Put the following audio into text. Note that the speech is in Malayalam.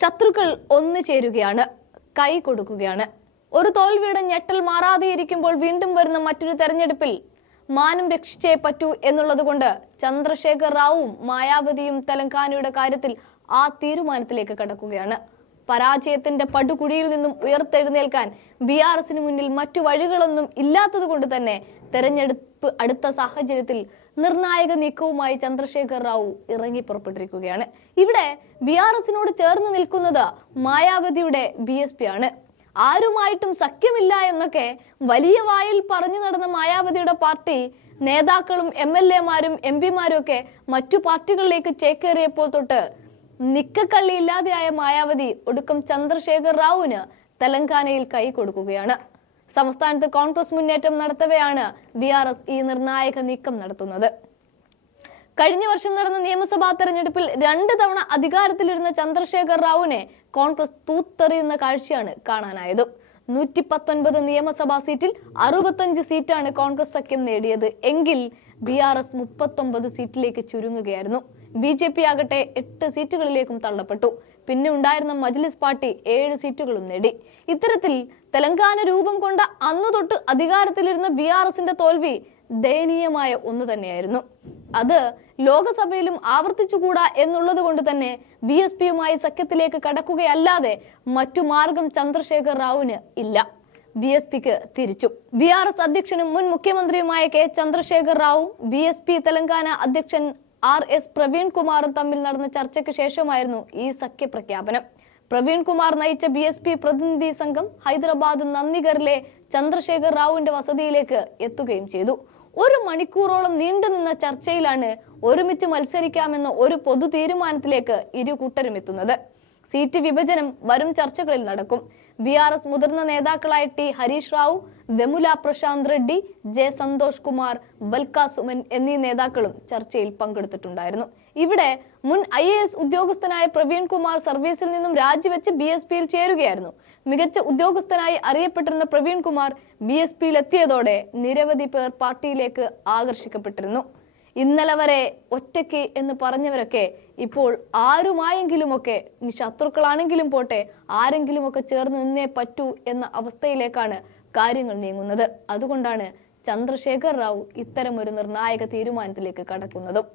ശത്രുക്കൾ ഒന്നു ചേരുകയാണ്, കൈ കൊടുക്കുകയാണ്. ഒരു തോൽവിയുടെ ഞെട്ടൽ മാറാതെ ഇരിക്കുമ്പോൾ വീണ്ടും വരുന്ന മറ്റൊരു തെരഞ്ഞെടുപ്പിൽ മാനം രക്ഷിച്ചേ പറ്റൂ എന്നുള്ളത് കൊണ്ട് ചന്ദ്രശേഖർ റാവുവും മായാവതിയും തെലങ്കാനയുടെ കാര്യത്തിൽ ആ തീരുമാനത്തിലേക്ക് കടക്കുകയാണ്. പരാജയത്തിന്റെ പടുകുഴിയിൽ നിന്നും ഉയർത്തെഴുന്നേൽക്കാൻ BRSന് മുന്നിൽ മറ്റു വഴികളൊന്നും ഇല്ലാത്തത് കൊണ്ട് തന്നെ തെരഞ്ഞെടുപ്പ് അടുത്ത സാഹചര്യത്തിൽ നിർണായക നീക്കവുമായി ചന്ദ്രശേഖർ റാവു ഇറങ്ങി പുറപ്പെട്ടിരിക്കുകയാണ്. ഇവിടെ BRSനോട് ചേർന്ന് നിൽക്കുന്നത് മായാവതിയുടെ BSP ആണ്. ആരുമായിട്ടും സഖ്യമില്ല എന്നൊക്കെ വലിയ വായിൽ പറഞ്ഞു നടന്ന മായാവതിയുടെ പാർട്ടി നേതാക്കളും MLAമാരും MP മാരും ഒക്കെ മറ്റു പാർട്ടികളിലേക്ക് ചേക്കേറിയപ്പോൾ തൊട്ട് നിക്കക്കള്ളിയില്ലാതെയായ മായാവതി ഒടുക്കം ചന്ദ്രശേഖർ റാവുവിന് തെലങ്കാനയിൽ കൈ കൊടുക്കുകയാണ്. സംസ്ഥാനത്ത് കോൺഗ്രസ് മുന്നേറ്റം നടത്തവെയാണ് BRS ഈ നിർണായക നീക്കം നടത്തുന്നത്. കഴിഞ്ഞ വർഷം നടന്ന നിയമസഭാ തെരഞ്ഞെടുപ്പിൽ 2 തവണ അധികാരത്തിലിരുന്ന ചന്ദ്രശേഖർ റാവുവിനെ കോൺഗ്രസ് തൂത്തെറിയുന്ന കാഴ്ചയാണ് കാണാനായത്. 119 നിയമസഭാ സീറ്റിൽ 65 സീറ്റാണ് കോൺഗ്രസ് സഖ്യം നേടിയത് എങ്കിൽ BRS 39 സീറ്റിലേക്ക് ചുരുങ്ങുകയായിരുന്നു. BJP ആകട്ടെ 8 സീറ്റുകളിലേക്കും തള്ളപ്പെട്ടു. പിന്നെ ഉണ്ടായിരുന്ന മജ്ലിസ് പാർട്ടി 7 സീറ്റുകളും നേടി. ഇത്തരത്തിൽ തെലങ്കാന രൂപം കൊണ്ട അന്നു തൊട്ട് അധികാരത്തിലിരുന്ന BRSന്റെ തോൽവി ദയനീയമായ ഒന്ന് തന്നെയായിരുന്നു. അത് ലോകസഭയിലും ആവർത്തിച്ചുകൂടാ എന്നുള്ളത് കൊണ്ട് തന്നെ BSPയുമായി സഖ്യത്തിലേക്ക് കടക്കുകയല്ലാതെ മറ്റു മാർഗം ചന്ദ്രശേഖർ റാവുവിന് ഇല്ല. BSPക്ക് തിരിച്ചു. BRS അധ്യക്ഷനും മുൻ മുഖ്യമന്ത്രിയുമായ K ചന്ദ്രശേഖർ റാവുവും BSP തെലങ്കാന അധ്യക്ഷൻ RS പ്രവീൺ കുമാറും തമ്മിൽ നടന്ന ചർച്ചയ്ക്ക് ശേഷമായിരുന്നു ഈ സഖ്യ പ്രഖ്യാപനം. പ്രവീൺ കുമാർ നയിച്ച BSP പ്രതിനിധി സംഘം ഹൈദരാബാദ് നന്ദിഗറിലെ ചന്ദ്രശേഖർ റാവുവിന്റെ വസതിയിലേക്ക് എത്തുകയും ചെയ്തു. 1 മണിക്കൂറോളം നീണ്ടുനിന്ന ചർച്ചയിലാണ് ഒരുമിച്ച് മത്സരിക്കാമെന്ന ഒരു പൊതു തീരുമാനത്തിലേക്ക് ഇരു കൂട്ടരും എത്തുന്നത്. സീറ്റ് വിഭജനം വരും ചർച്ചകളിൽ നടക്കും. BRS മുതിർന്ന നേതാക്കളായ T ഹരീഷ് റാവു, വെമുല പ്രശാന്ത് റെഡ്ഡി, J സന്തോഷ് കുമാർ, ബൽക്ക സുമൻ എന്നീ നേതാക്കളും ചർച്ചയിൽ പങ്കെടുത്തിട്ടുണ്ടായിരുന്നു. ഇവിടെ മുൻ IAS ഉദ്യോഗസ്ഥനായ പ്രവീൺ കുമാർ സർവീസിൽ നിന്നും രാജിവെച്ച് BSPയിൽ ചേരുകയായിരുന്നു. മികച്ച ഉദ്യോഗസ്ഥനായി അറിയപ്പെട്ടിരുന്ന പ്രവീൺ കുമാർ BSPയിൽ എത്തിയതോടെ നിരവധി പേർ പാർട്ടിയിലേക്ക് ആകർഷിക്കപ്പെട്ടിരുന്നു. ഇന്നലെ വരെ ഒറ്റയ്ക്ക് എന്ന് പറഞ്ഞവരൊക്കെ ഇപ്പോൾ ആരുമായെങ്കിലുമൊക്കെ, ശത്രുക്കളാണെങ്കിലും പോട്ടെ, ആരെങ്കിലുമൊക്കെ ചേർന്ന് നിന്നേ പറ്റൂ എന്ന അവസ്ഥയിലേക്കാണ് കാര്യങ്ങൾ നീങ്ങുന്നത്. അതുകൊണ്ടാണ് ചന്ദ്രശേഖർ റാവു ഇത്തരമൊരു നിർണായക തീരുമാനത്തിലേക്ക് കടക്കുന്നതും.